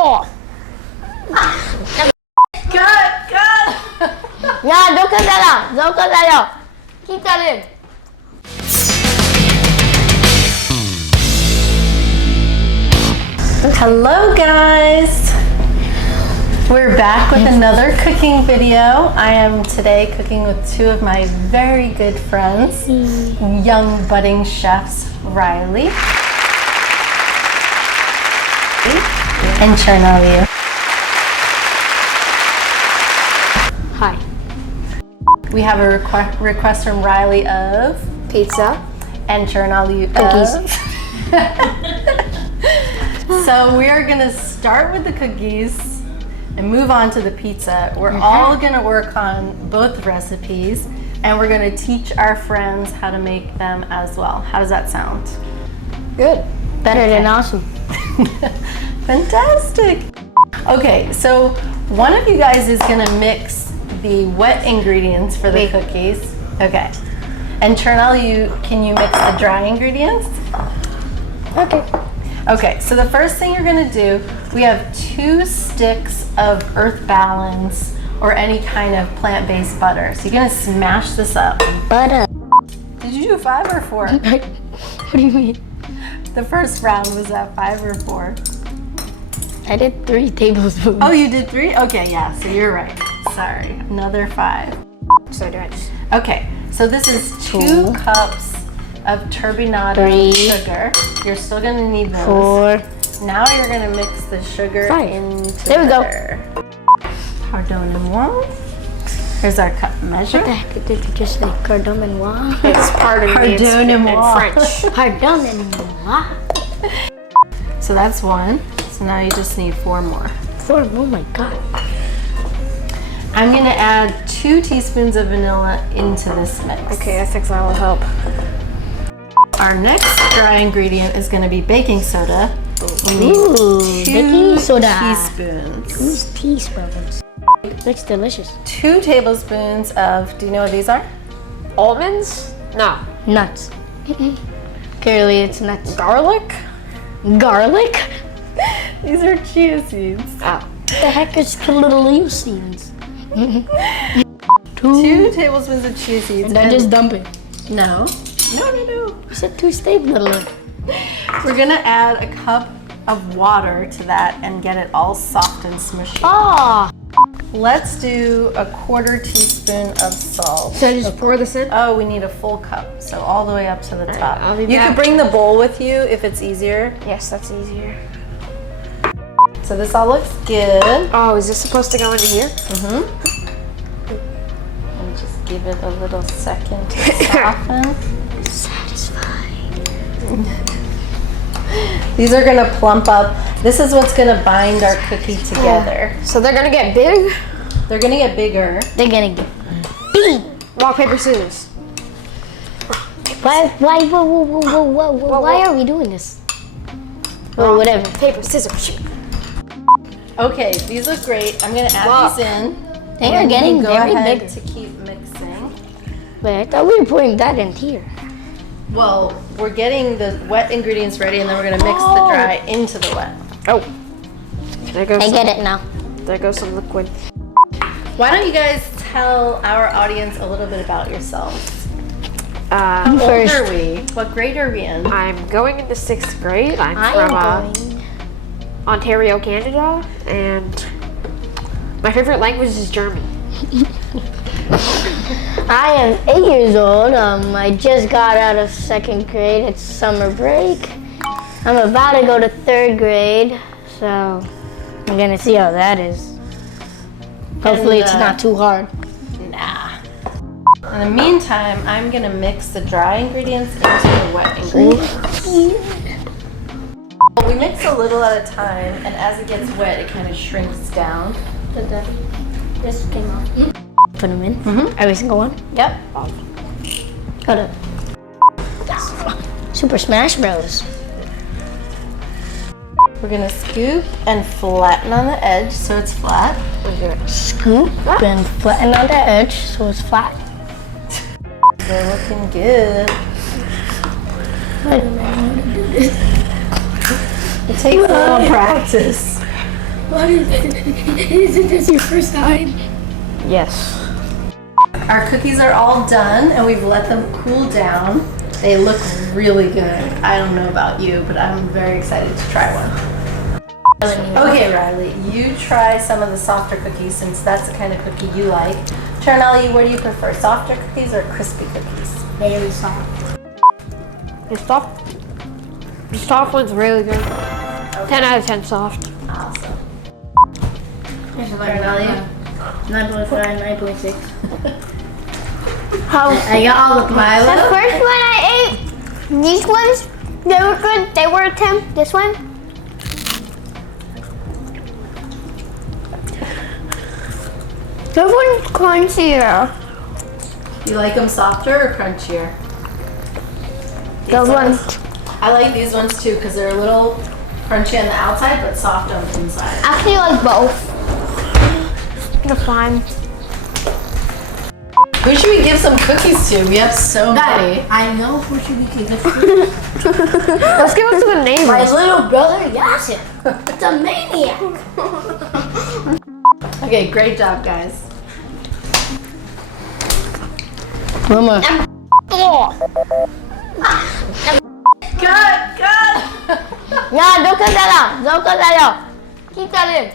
Oh! Cut! Yeah, don't cut that out. Don't cut that out. Keep that in. Hello guys! We're back with another cooking video. I am today cooking with two of my very good friends, young budding chefs, Riley and Chernalia. Hi. We have a request from Riley of Pizza. and Chernalia Cookies. So we are gonna start with the cookies and move on to the pizza. We're all gonna work on both recipes and we're gonna teach our friends how to make them as well. How does that sound? Good. Better than awesome. Fantastic. Okay, so one of you guys is gonna mix the wet ingredients for the cookies. Okay. And Chernalia, can you mix the dry ingredients? Okay. Okay, so the first thing you're gonna do, we have 2 sticks of Earth Balance or any kind of plant-based butter. So you're gonna smash this up. Butter. Did you do 5 or 4? What do you mean? The first round was at 5 or 4? I did 3 tablespoons. Oh, you did 3? Okay, yeah, so you're right. Sorry, another 5. So do I just... Okay, so this is 2 cups of Turbinado sugar. You're still gonna need those. 4. Now you're gonna mix the sugar 5. into There we go. Pardonnez-moi. Here's our cup measure. What the heck did you just say? Pardonnez-moi? It's Pardonnez-moi. French. Pardonnez-moi. So that's 1. So now you just need 4 more. 4. Oh my god. I'm gonna add 2 teaspoons of vanilla into this mix. Okay, I think that will help. Our next dry ingredient is gonna be baking soda. We need Ooh, 2 baking soda. teaspoons. 2 teaspoons. Looks delicious. 2 tablespoons of, do you know what these are? Almonds? No. Nuts. Clearly it's nuts. Garlic? Garlic? These are chia seeds. Oh. The heck is little seeds? 2 tablespoons of chia seeds. And then just dump it. No. No. You said 2 staples. We're gonna add a cup of water to that and get it all soft and smushy. Ah. Let's do a 1/4 teaspoon of salt. So just pour this in? Oh, we need a full cup, so all the way up to the top. I'll be You back. could bring the bowl with you if it's easier. Yes, that's easier. So this all looks good. Oh, is this supposed to go into here? And just give it a little second to soften. Satisfying. These are gonna plump up. This is what's gonna bind our cookie together. So they're gonna get big? They're gonna get bigger. They're gonna get big. Rock, paper, scissors. Why are we doing this? Or whatever. Paper, scissors, shoot. Okay, these look great. I'm gonna add Look. these in. They are And you getting can go very ahead big. to keep mixing. Wait, I thought we were putting that in here. Well, we're getting the wet ingredients ready and then we're gonna mix the dry into the wet. Oh. There goes I some, get it now. There goes some liquid. Why don't you guys tell our audience a little bit about yourselves? How old First. are we? What grade are we in? I'm going into 6th grade. I'm I from am going. Ontario, Canada, and my favorite language is German. I am 8 years old. I just got out of 2nd grade. It's summer break. I'm about to go to 3rd grade, so I'm gonna see how that is. Hopefully it's not too hard. Nah. In the meantime, I'm gonna mix the dry ingredients into the wet ingredients. We mix a little at a time, and as it gets wet, it kind of shrinks down. This came off. Put them in. Every single one. Yep. Hold up. Super Smash Bros. We're gonna scoop and flatten on the edge so it's flat. Scoop and flatten on the edge so it's flat. They're looking good. Wait a minute. It takes a little practice. What is it? Isn't this your first time? Yes. Our cookies are all done and we've let them cool down. They look really good. I don't know about you, but I'm very excited to try one. Okay, Riley, you try some of the softer cookies since that's the kind of cookie you like. Charnelli, what do you prefer, softer cookies or crispy cookies? Very soft. The soft one's really good. 10 out of 10 soft. Awesome. Charnelli? 9.5, 9.6. I got all the Milo. The first one I ate, these ones, they were good. They were a 10. This one? This one's crunchier. You like them softer or crunchier? Those ones. I like these ones too because they're a little crunchy on the outside but soft on the inside. Actually, like both. They're fine. Who should we give some cookies to? We have so many. I know who should we give it to. Let's give it to the neighbors. My little brother, Yasin. It's a maniac. Okay, great job, guys. Mama. Good. Yeah, don't cut that out. Don't cut that out. Keep that in.